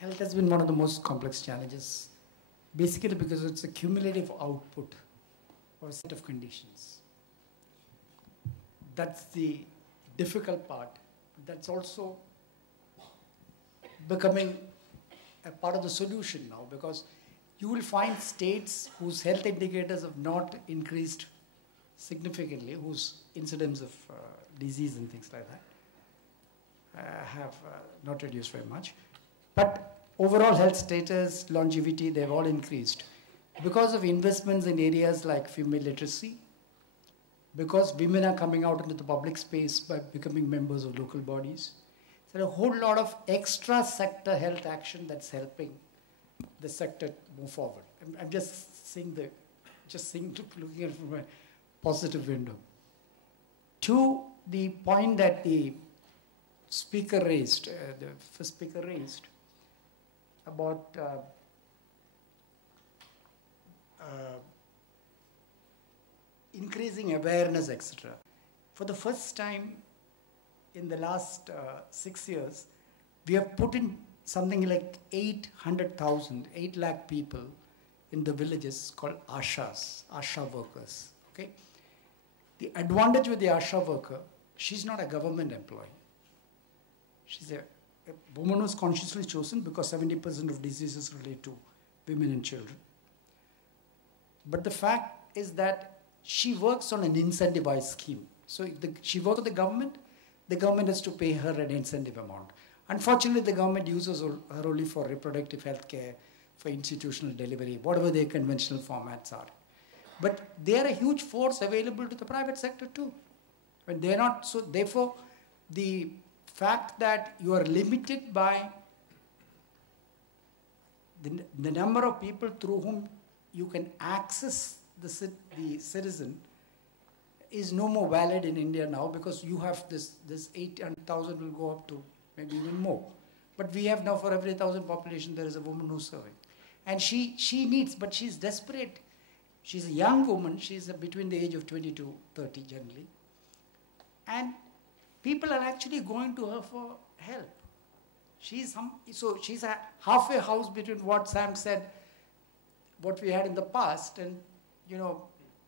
Health has been one of the most complex challenges, basically because it's a cumulative output or a set of conditions. That's the difficult part. That's also becoming a part of the solution now, because you will find states whose health indicators have not increased significantly, whose incidence of disease and things like that have not reduced very much. But overall health status, longevity, they've all increased because of investments in areas like female literacy, because women are coming out into the public space by becoming members of local bodies. There are a whole lot of extra sector health action that's helping the sector move forward. I'm just looking at it from a positive window. To the point that the speaker raised, the first speaker raised, about increasing awareness, etc. For the first time in the last 6 years, we have put in something like 800,000, 8 lakh people in the villages called Ashas, Asha workers. Okay? The advantage with the Asha worker, she's not a government employee. She's a woman who's consciously chosen because 70% of diseases relate to women and children. But the fact is that she works on an incentivized scheme. So she works with the government has to pay her an incentive amount. Unfortunately, the government uses her only for reproductive health care, for institutional delivery, whatever their conventional formats are. But they are a huge force available to the private sector too. When they're not, so therefore, the fact that you are limited by the number of people through whom you can access the citizen is no more valid in India now, because you have this 800,000 will go up to maybe even more. But we have now, for every 1,000 population, there is a woman who's serving. And she needs, but she's desperate. She's a young woman. She's between the age of 20 to 30 generally. And people are actually going to her for help. She's a halfway house between what Sam said, what we had in the past, and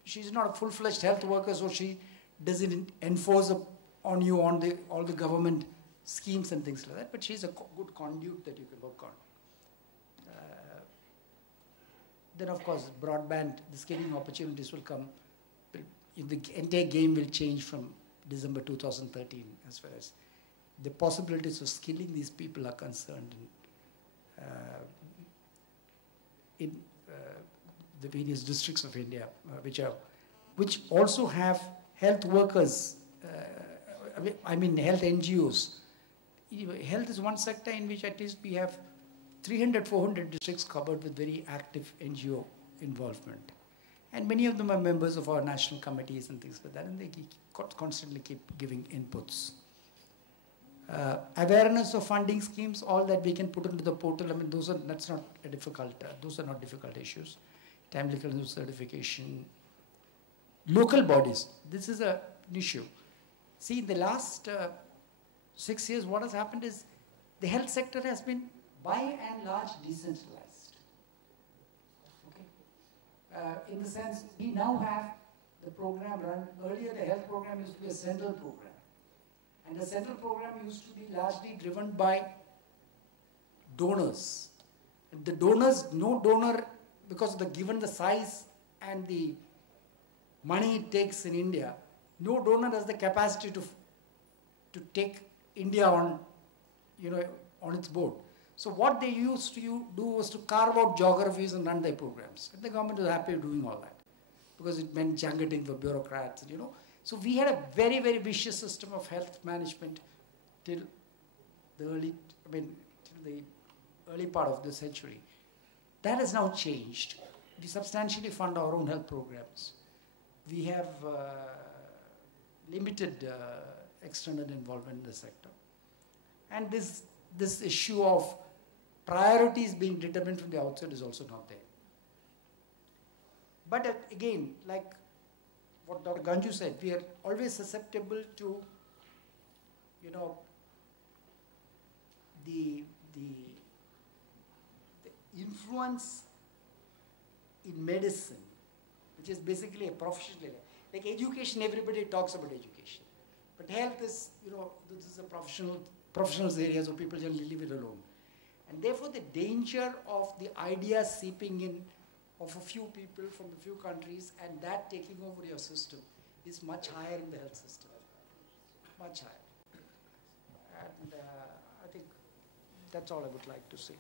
she's not a full-fledged health worker, so she doesn't enforce on you all the government schemes and things like that, but she's a good conduit that you can work on. Then, of course, broadband, the skilling opportunities will come. The entire game will change from December 2013 as far as the possibilities of skilling these people are concerned in the various districts of India, which also have health workers, health NGOs. Health is one sector in which at least we have 300, 400 districts covered with very active NGO involvement. And many of them are members of our national committees and things like that, and they constantly keep giving inputs. Awareness of funding schemes, all that we can put into the portal. Those are not difficult issues. Timely clinical certification. Local bodies, this is an issue. See, in the last 6 years, what has happened is the health sector has been, by and large, decentralized. Okay? In the sense, we now have the program run. Earlier, the health program used to be a central program. And the central program used to be largely driven by donors. And the donors, no donor, because given the size and the money it takes in India, no donor has the capacity to take India on its board. So what they used to do was to carve out geographies and run their programs. And the government was happy doing all that, because it meant junketing for bureaucrats, So we had a very, very vicious system of health management till the early part of the century. That has now changed. We substantially fund our own health programs. We have limited external involvement in the sector. And this issue of priorities being determined from the outside is also not there. But again, like what Dr. Ganju said, we are always susceptible to, the influence in medicine, which is basically a professional, like education, everybody talks about education. But health is, this is a professional area, so people generally leave it alone. And therefore the danger of the ideas seeping in of a few people from a few countries and that taking over your system is much higher in the health system. Much higher. And I think that's all I would like to say.